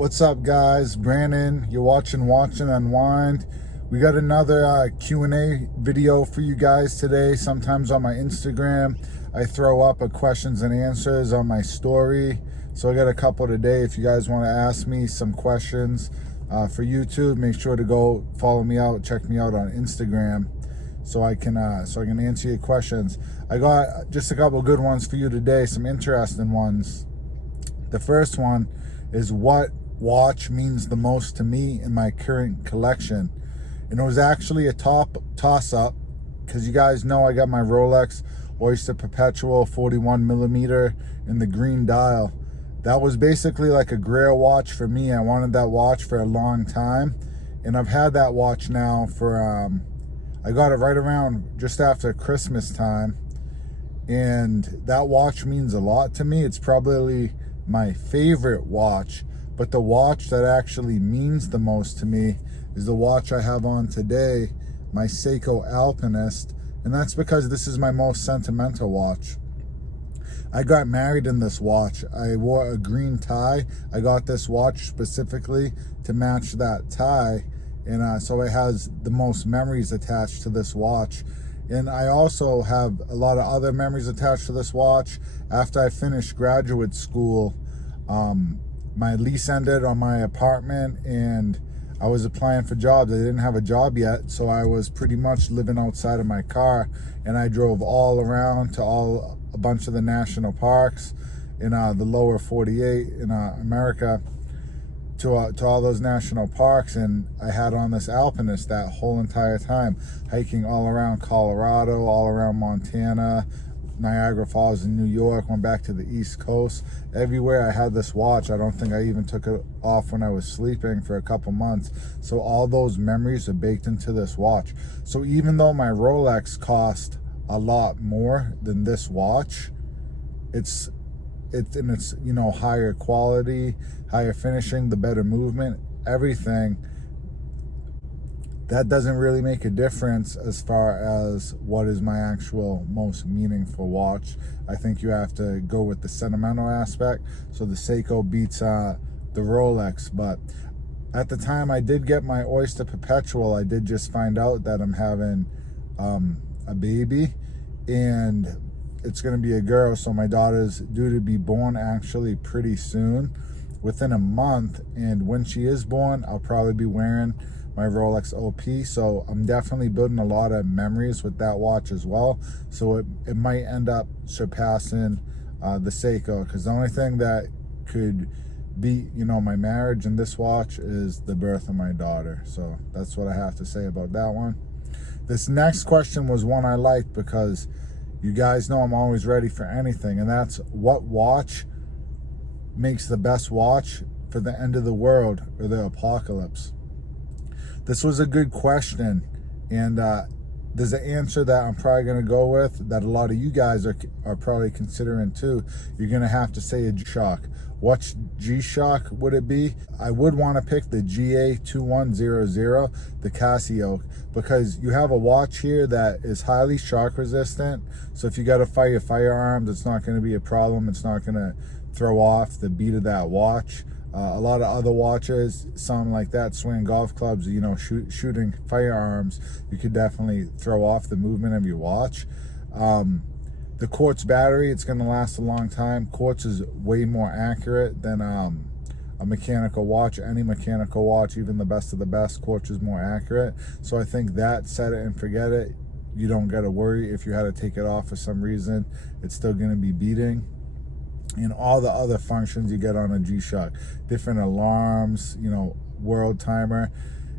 What's up, guys? Brandon, you're watching Unwind. We got another Q&A video for you guys today. Sometimes on my Instagram, I throw up a questions and answers on my story. So I got a couple today. If you guys want to ask me some questions for YouTube, make sure to go follow me out, check me out on Instagram, so I can answer your questions. I got just a couple good ones for you today, some interesting ones. The first one is, what watch means the most to me in my current collection? And it was actually a toss-up, because you guys know I got my Rolex Oyster Perpetual 41 millimeter in the green dial. That was basically like a grail watch for me. I wanted that watch for a long time, and I've had that watch now for I got it right around just after Christmas time, and that watch means a lot to me. It's probably my favorite watch, but the watch that actually means the most to me is the watch I have on today, my Seiko Alpinist, and that's because this is my most sentimental watch. I got married in this watch. I wore a green tie. I got this watch specifically to match that tie, and so it has the most memories attached to this watch. And I also have a lot of other memories attached to this watch. After I finished graduate school, my lease ended on my apartment, and I was applying for jobs. I didn't have a job yet, so I was pretty much living outside of my car, and I drove all around to a bunch of the national parks in the lower 48 in America, to all those national parks. And I had on this Alpinist that whole entire time, hiking all around Colorado, all around Montana, Niagara Falls in New York, went back to the East Coast. Everywhere I had this watch. I don't think I even took it off when I was sleeping for a couple months. So all those memories are baked into this watch. So even though my Rolex cost a lot more than this watch, it's you know, higher quality, higher finishing, the better movement, everything. That doesn't really make a difference as far as what is my actual most meaningful watch. I think you have to go with the sentimental aspect. So the Seiko beats the Rolex. But at the time I did get my Oyster Perpetual, I did just find out that I'm having a baby, and it's going to be a girl. So my daughter's due to be born actually pretty soon, within a month. And when she is born, I'll probably be wearing my Rolex OP. So I'm definitely building a lot of memories with that watch as well. So it might end up surpassing the Seiko, because the only thing that could beat, you know, my marriage and this watch is the birth of my daughter. So that's what I have to say about that one. This next question was one I liked, because you guys know I'm always ready for anything, and that's, what watch makes the best watch for the end of the world or the apocalypse? This was a good question, and there's an answer that I'm probably going to go with that a lot of you guys are probably considering too. You're going to have to say a G-Shock. What G-Shock would it be? I would want to pick the GA2100, the Casio, because you have a watch here that is highly shock resistant. So if you got to fire your firearms, it's not going to be a problem. It's not going to throw off the beat of that watch. A lot of other watches, some like that, swinging golf clubs, you know, shooting firearms, you could definitely throw off the movement of your watch. The quartz battery, it's going to last a long time. Quartz is way more accurate than a mechanical watch. Any mechanical watch, even the best of the best, quartz is more accurate. So I think that, set it and forget it. You don't got to worry if you had to take it off for some reason. It's still going to be beating. And all the other functions you get on a G-Shock, different alarms, you know, world timer.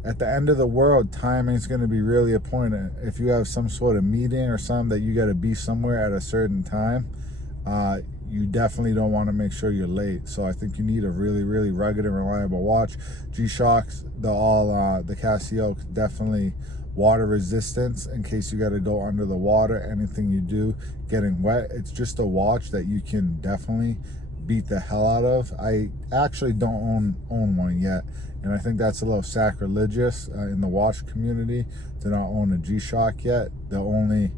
At the end of the world, timing is going to be really important. If you have some sort of meeting or something that you got to be somewhere at a certain time, you definitely don't want to make sure you're late. So I think you need a really, really rugged and reliable watch. G-Shocks, the Casio, definitely water resistance in case you got to go under the water. Anything you do getting wet, it's just a watch that you can definitely beat the hell out of. I actually don't own one yet, and I think that's a little sacrilegious in the watch community to not own a G-Shock yet. They're only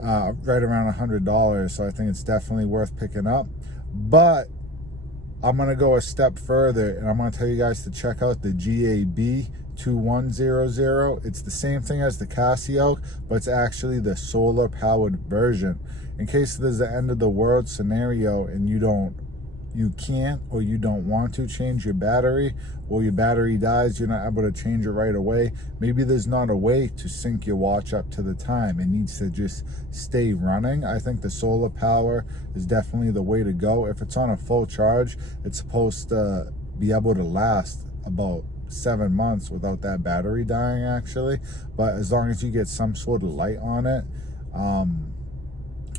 right around $100, so I think it's definitely worth picking up. But I'm going to go a step further, and I'm going to tell you guys to check out the GAB 2100. It's the same thing as the Casio, but it's actually the solar powered version. In case there's the end of the world scenario and you can't or you don't want to change your battery, or your battery dies, you're not able to change it right away. Maybe there's not a way to sync your watch up to the time. It needs to just stay running. I think the solar power is definitely the way to go. If it's on a full charge, it's supposed to be able to last about 7 months without that battery dying, actually. But as long as you get some sort of light on it,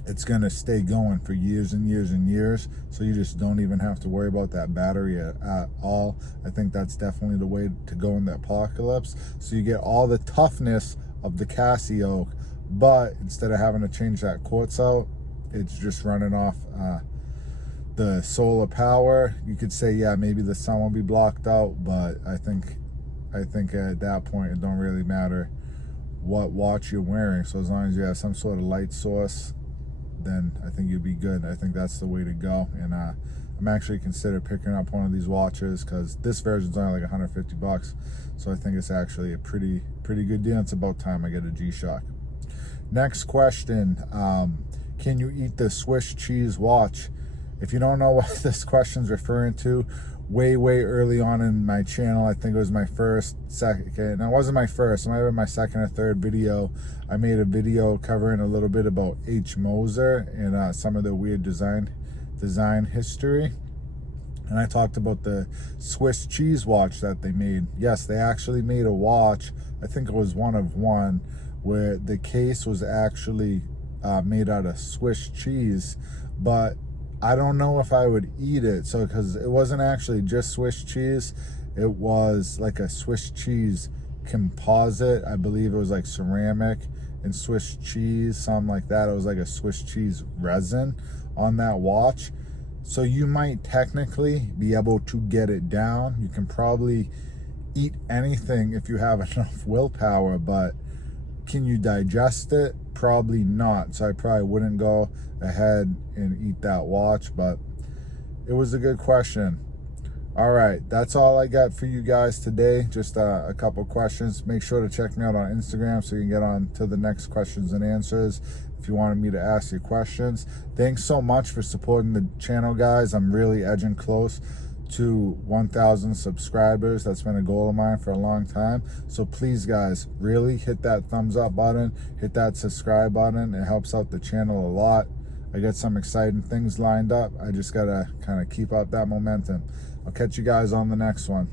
it's going to stay going for years and years and years, so you just don't even have to worry about that battery at all. I think that's definitely the way to go in the apocalypse. So you get all the toughness of the Casio, but instead of having to change that quartz out, it's just running off the solar power. You could say, yeah, maybe the sun will be blocked out, but I think at that point it don't really matter what watch you're wearing. So as long as you have some sort of light source, then I think you'll be good. I think that's the way to go. And I'm actually considering picking up one of these watches, because this version's only like 150 bucks. So I think it's actually a pretty good deal. It's about time I get a G-Shock. Next question, can you eat the Swiss cheese watch? If you don't know what this question's referring to, way early on in my channel, I think it was my second, it wasn't my first, it might have been my second or third video. I made a video covering a little bit about Moser and some of the weird design history. And I talked about the Swiss cheese watch that they made. Yes, they actually made a watch, I think it was one of one, where the case was actually made out of Swiss cheese, but I don't know if I would eat it. So, because it wasn't actually just Swiss cheese, it was like a Swiss cheese composite. I believe it was like ceramic and Swiss cheese, something like that. It was like a Swiss cheese resin on that watch. So you might technically be able to get it down. You can probably eat anything if you have enough willpower, but can you digest it? Probably not. So I probably wouldn't go ahead and eat that watch, but it was a good question. All right, that's all I got for you guys today. Just a couple questions. Make sure to check me out on Instagram so you can get on to the next questions and answers if you wanted me to ask you questions. Thanks so much for supporting the channel, guys. I'm really edging close to 1,000 subscribers. That's been a goal of mine for a long time. So please, guys, really hit that thumbs up button, hit that subscribe button. It helps out the channel a lot. I got some exciting things lined up. I just gotta kind of keep up that momentum. I'll catch you guys on the next one.